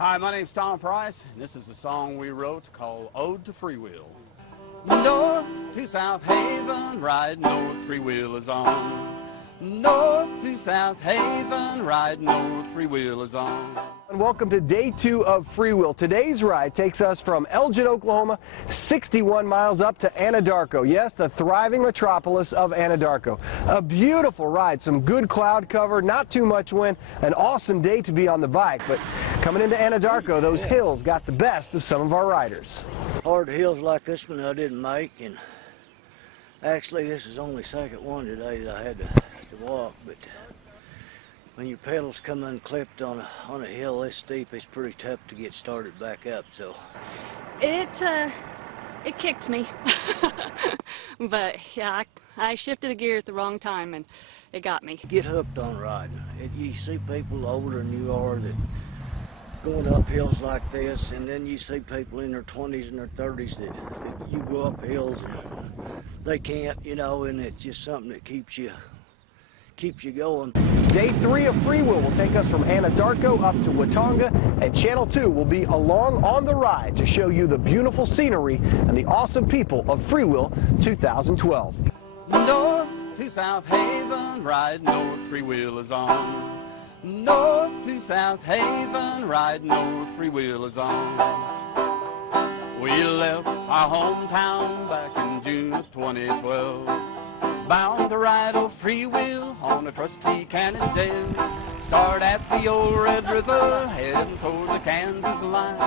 Hi, my name's Tom Price, and this is a song we wrote called Ode to Freewheel. North to South Haven, ride north, Freewheel is on. North to South Haven, ride north, Freewheel is on. And welcome to day 2 of Freewheel. Today's ride takes us from Elgin, Oklahoma, 61 miles up to Anadarko. Yes, the thriving metropolis of Anadarko. A beautiful ride, some good cloud cover, not too much wind, an awesome day to be on the bike. But coming into Anadarko, those hills got the best of some of our riders. Hard hills like this one I didn't make, and actually this is only second one today that I had to walk, but when your pedals come unclipped on a hill this steep, it's pretty tough to get started back up. So it kicked me. But yeah, I shifted a gear at the wrong time and it got me. Get hooked on riding. You see people older than you are that going up hills like this, and then you see people in their 20s and their 30s that you go up hills and they can't, you know, and it's just something that keeps you going. Day 3 of Freewheel will take us from Anadarko up to Watonga, and Channel 2 will be along on the ride to show you the beautiful scenery and the awesome people of Freewheel 2012. North to South Haven, ride north, Freewheel is on. North to South Haven, ride north, Freewheel is on. We left our hometown back in June of 2012. Bound to ride old Freewheel on a trusty Cannondale. Start at the old Red River, heading toward the Kansas line.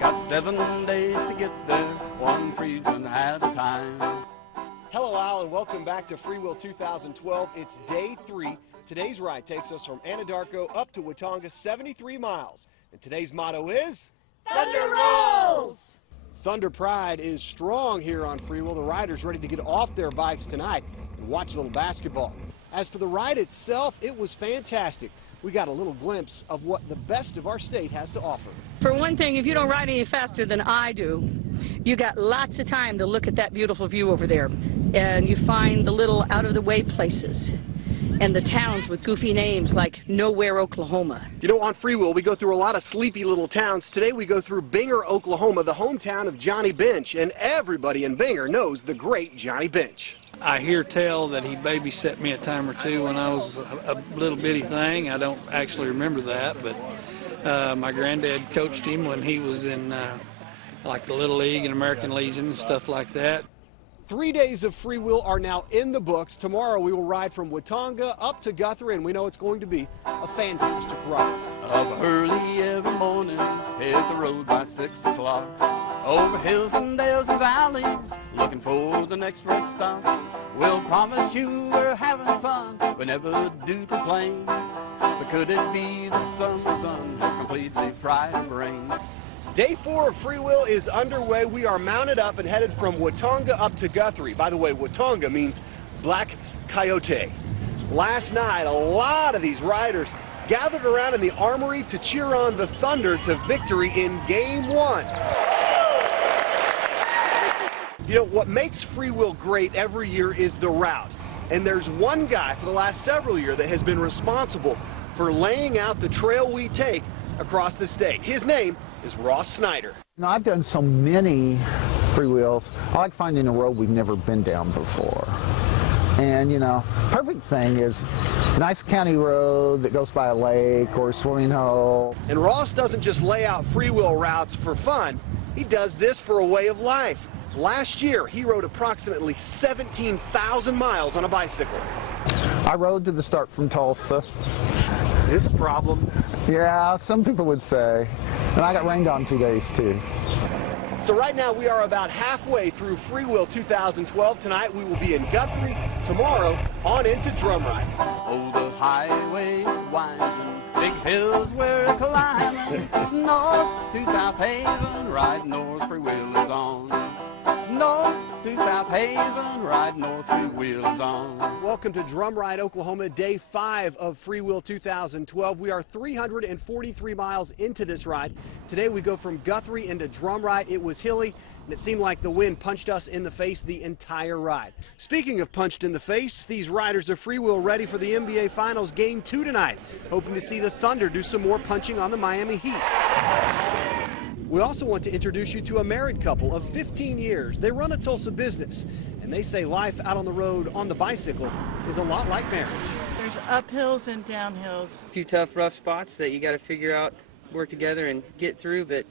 Got 7 days to get there, one freedom at a time. Hello, Al, and welcome back to Freewheel 2012. It's day 3. Today's ride takes us from Anadarko up to Watonga, 73 miles. And today's motto is... Thunder rolls! Thunder Pride is strong here on Freewheel. The riders ready to get off their bikes tonight and watch a little basketball. As for the ride itself, it was fantastic. We got a little glimpse of what the best of our state has to offer. For one thing, if you don't ride any faster than I do, you got lots of time to look at that beautiful view over there. And you find the little out-of-the-way places and the towns with goofy names like Nowhere, Oklahoma. You know, on Freewheel, we go through a lot of sleepy little towns. Today we go through Binger, Oklahoma, the hometown of Johnny Bench, and everybody in Binger knows the great Johnny Bench. I hear tell that he babysat me a time or two when I was a little bitty thing. I don't actually remember that, but my granddad coached him when he was in like the Little League and American Legion and stuff like that. 3 days of Freewheel are now in the books. Tomorrow we will ride from Watonga up to Guthrie, and we know it's going to be a fantastic ride. Up early every morning, hit the road by 6 o'clock. Over hills and dales and valleys, looking for the next rest stop. We'll promise you we're having fun, we never do complain. But could it be the sun has completely fried our brain? Day 4 of Freewheel is underway. We are mounted up and headed from Watonga up to Guthrie. By the way, Watonga means Black Coyote. Last night, a lot of these riders gathered around in the Armory to cheer on the Thunder to victory in Game 1. You know, what makes Freewheel great every year is the route. And there's one guy for the last several years that has been responsible for laying out the trail we take across the state. His name is Ross Snyder. You know, I've done so many Freewheels. I like finding a road we've never been down before. And, you know, perfect thing is a nice county road that goes by a lake or a swimming hole. And Ross doesn't just lay out Freewheel routes for fun. He does this for a way of life. Last year, he rode approximately 17,000 miles on a bicycle. I rode to the start from Tulsa. Is this a problem? Yeah, some people would say. And I got rained on 2 days, too. So right now we are about halfway through Freewheel 2012. Tonight we will be in Guthrie. Tomorrow on into Drumride. Oh, the highways winding, big hills we're climbing. North to South Haven, ride north, Freewheel is on. North to South Haven, ride north, Free Wheel is on. Welcome to Drum Ride, Oklahoma, day 5 of Free Wheel 2012. We are 343 miles into this ride. Today we go from Guthrie into Drum Ride. It was hilly, and it seemed like the wind punched us in the face the entire ride. Speaking of punched in the face, these riders of Free Wheel ready for the NBA Finals Game 2 tonight, hoping to see the Thunder do some more punching on the Miami Heat. We also want to introduce you to a married couple of 15 years. They run a Tulsa business, and they say life out on the road on the bicycle is a lot like marriage. There's uphills and downhills. A few tough, rough spots that you got to figure out, work together and get through, but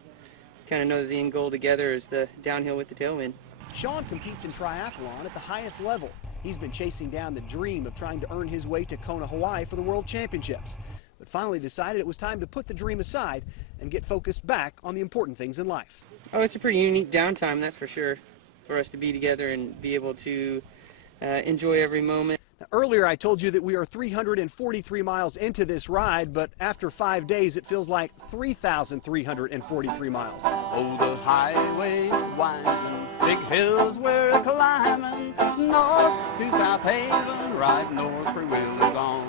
kind of know that the end goal together is the downhill with the tailwind. Sean competes in triathlon at the highest level. He's been chasing down the dream of trying to earn his way to Kona, Hawaii for the World Championships, but finally decided it was time to put the dream aside and get focused back on the important things in life. Oh, it's a pretty unique downtime, that's for sure, for us to be together and be able to enjoy every moment. Now, earlier I told you that we are 343 miles into this ride, but after 5 days it feels like 3,343 miles. Oh, the highway's winding, big hills we're climbing, north to South Haven, ride north, Free Wheel is on.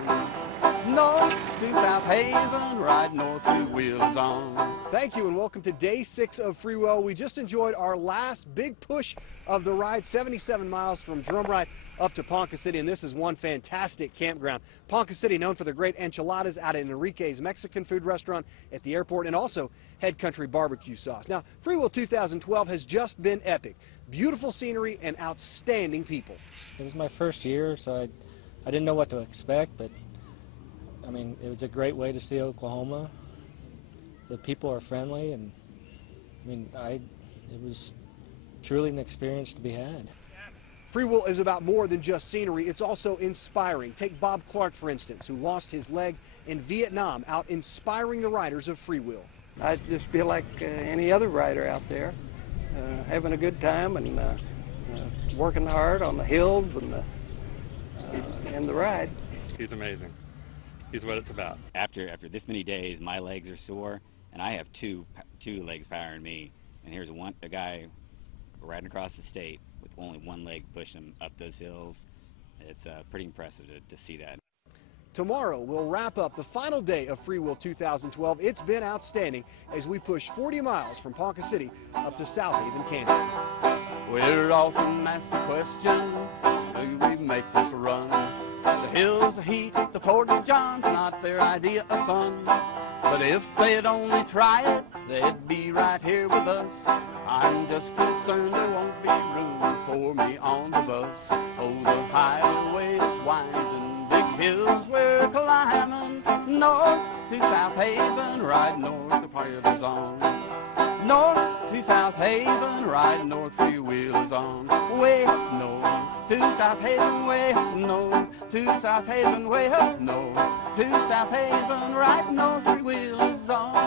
North to South Haven, ride north, Free Wheel is on. Thank you and welcome to day 6 of Free Wheel. We just enjoyed our last big push of the ride, 77 miles from Drum Ride up to Ponca City, and this is one fantastic campground. Ponca City, known for the great enchiladas out at Enrique's Mexican food restaurant at the airport, and also Head Country barbecue sauce. Now, Free Wheel 2012 has just been epic. Beautiful scenery and outstanding people. It was my first year, so I didn't know what to expect, but I mean, it was a great way to see Oklahoma. The people are friendly, and I mean, it was truly an experience to be had. Free Wheel is about more than just scenery, it's also inspiring. Take Bob Clark, for instance, who lost his leg in Vietnam, out inspiring the riders of Free Wheel. I just feel like any other rider out there, having a good time and working hard on the hills and the ride. He's amazing. He's what it's about. After this many days, my legs are sore, and I have two legs powering me. And here's a guy riding across the state with only one leg pushing him up those hills. It's pretty impressive to see that. Tomorrow, we'll wrap up the final day of Free Wheel 2012. It's been outstanding as we push 40 miles from Ponca City up to South Haven, Kansas. We're often asked the question, do we make this run? The hills of heat, the Port of John's not their idea of fun. But if they'd only try it, they'd be right here with us. I'm just concerned there won't be room for me on the bus. Oh, the highway's winding, big hills we're climbing, north to South Haven, ride north, the party is on. North to South Haven, ride north, Free Wheel is on. Way up north to South Haven, way up north to South Haven, way up north to South Haven, ride north, Free Wheel is on.